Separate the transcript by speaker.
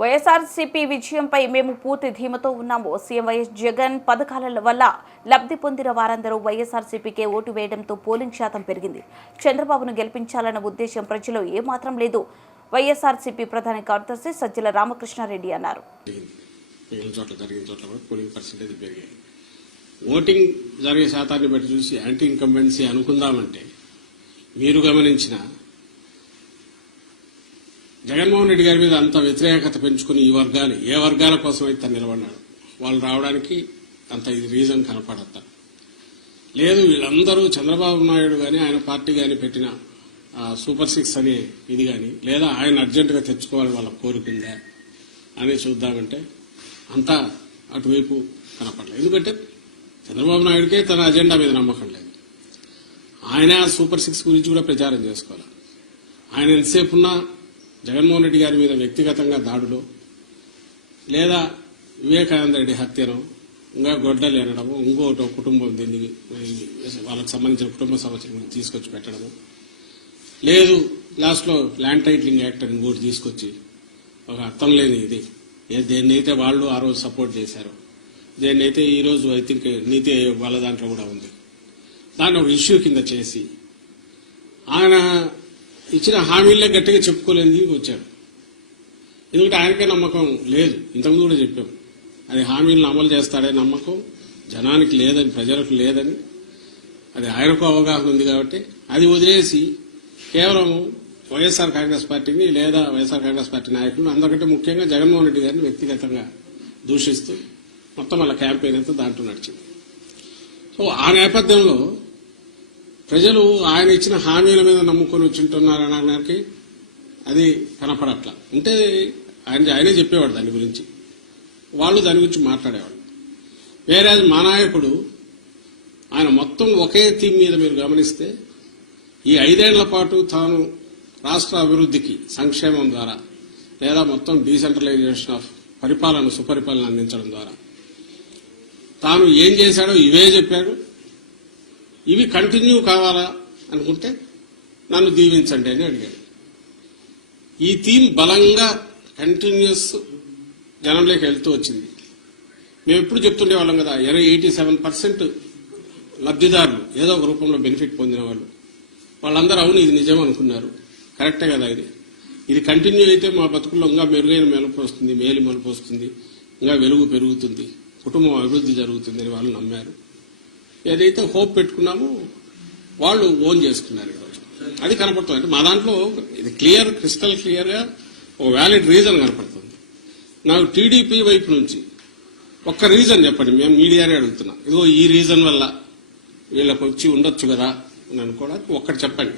Speaker 1: వైఎస్ఆర్సీపీ విజయంపై మేము పూర్తి ధీమతో ఉన్నాము సీఎం వైఎస్ జగన్ పథకాల వల్ల లబ్ధి పొందిన వారందరూ వైఎస్ఆర్సీపీకే ఓటు వేయడంతో పోలింగ్ శాతం పెరిగింది చంద్రబాబును గెలిపించాలన్న ఉద్దేశం ప్రజలు ఏమాత్రం లేదు వైఎస్ఆర్సీపీ ప్రధాన కార్యదర్శి సజ్జల రామకృష్ణారెడ్డి అన్నారు
Speaker 2: ఓటింగ్ జరిగే శాతాన్ని బట్టి చూసి యాంటీ ఇన్కంబెన్సీ అనుకుందామంటే మీరు జగన్మోహన్ రెడ్డి గారి మీద అంత వ్యతిరేకత పెంచుకుని ఈ వర్గాలు ఏ వర్గాల కోసం అయితే తను నిలబడ్డాడు వాళ్ళు రావడానికి అంత ఇది రీజన్ కనపడద్దా లేదు వీళ్ళందరూ చంద్రబాబు నాయుడు కానీ ఆయన పార్టీ కానీ పెట్టిన సూపర్ సిక్స్ అనే ఇది కానీ లేదా ఆయన అర్జెంటుగా తెచ్చుకోవాలి వాళ్ళ కోరుకుందా అని చూద్దామంటే అంతా అటువైపు కనపడలేదు ఎందుకంటే చంద్రబాబు నాయుడికే తన అజెండా మీద నమ్మకం లేదు ఆయన సూపర్ సిక్స్ గురించి కూడా ప్రచారం చేసుకోవాలి ఆయన ఎంతసేపు ఉన్నా జగన్మోహన్ రెడ్డి గారి మీద వ్యక్తిగతంగా దాడులు లేదా వివేకానంద రెడ్డి హత్యను ఇంకా గొడ్డలు ఎనడము ఇంకోటి కుటుంబం దీన్ని వాళ్ళకి సంబంధించిన కుటుంబ సమస్యలు తీసుకొచ్చి పెట్టడము లేదు లాస్ట్లో ల్యాండ్ టైటిలింగ్ యాక్ట్ అని ఇంకోటి తీసుకొచ్చి ఒక అర్థం లేని ఇది దేన్నైతే వాళ్ళు ఆ రోజు సపోర్ట్ చేశారు దేన్నైతే ఈరోజు ఐ థింక్ నీతి వాళ్ళ దాంట్లో కూడా ఉంది దాన్ని ఒక ఇష్యూ కింద చేసి ఆయన ఇచ్చిన హామీలే గట్టిగా చెప్పుకోలేని వచ్చాడు ఎందుకంటే ఆయనకే నమ్మకం లేదు ఇంతకుముందు కూడా చెప్పాం అది హామీలను అమలు చేస్తాడే నమ్మకం జనానికి లేదని ప్రజలకు లేదని అది ఆయనకు అవగాహన ఉంది కాబట్టి అది వదిలేసి కేవలం వైఎస్ఆర్ కాంగ్రెస్ పార్టీని లేదా వైఎస్ఆర్ కాంగ్రెస్ పార్టీ నాయకులను అందరికంటే ముఖ్యంగా జగన్మోహన్ రెడ్డి గారిని వ్యక్తిగతంగా దూషిస్తూ మొత్తం వాళ్ళ క్యాంపెయిన్ అంతా దాంట్లో నడిచింది సో ఆ నేపథ్యంలో ప్రజలు ఆయన ఇచ్చిన హామీల మీద నమ్ముకొని వచ్చింటున్నారు అది కనపడట్ల అంటే ఆయన ఆయనే చెప్పేవాడు దాని గురించి వాళ్ళు దాని గురించి మాట్లాడేవాడు వేరే మా నాయకుడు ఆయన మొత్తం ఒకే థీమ్ మీద మీరు గమనిస్తే ఈ ఐదేళ్ల పాటు తాను రాష్ట్ర అభివృద్ధికి సంక్షేమం ద్వారా లేదా మొత్తం డీసెంట్రలైజేషన్ ఆఫ్ పరిపాలన సుపరిపాలన అందించడం ద్వారా తాను ఏం చేశాడో ఇవే చెప్పాడు ఇవి కంటిన్యూ కావాలా అనుకుంటే నన్ను దీవించండి అని అడిగాడు ఈ థీమ్ బలంగా కంటిన్యూస్ జనంలోకి వెళ్తూ వచ్చింది మేము ఎప్పుడు వాళ్ళం కదా ఇరవై ఎయిటీ సెవెన్ పర్సెంట్ లబ్ధిదారులు ఏదో ఒక రూపంలో బెనిఫిట్ పొందిన వాళ్ళు వాళ్ళందరూ అవును ఇది నిజం అనుకున్నారు కరెక్టే కదా ఇది ఇది కంటిన్యూ అయితే మా బతుకుల్లో ఇంకా మెరుగైన మెలుపు వస్తుంది మేలు మెలుపు వస్తుంది ఇంకా వెలుగు పెరుగుతుంది కుటుంబం అభివృద్ధి జరుగుతుంది అని వాళ్ళు నమ్మారు ఏదైతే హోప్ పెట్టుకున్నామో వాళ్ళు ఓన్ చేసుకున్నారు ఈరోజు అది కనపడుతుంది అంటే మా దాంట్లో ఇది క్లియర్ క్రిస్టల్ గా ఒక వ్యాలిడ్ రీజన్ కనపడుతుంది నాకు టీడీపీ వైపు నుంచి ఒక్క రీజన్ చెప్పండి మేము మీడియానే అడుగుతున్నాం ఇదిగో ఈ రీజన్ వల్ల వీళ్ళకి వచ్చి ఉండొచ్చు కదా అని అనుకోవడానికి ఒక్కటి చెప్పండి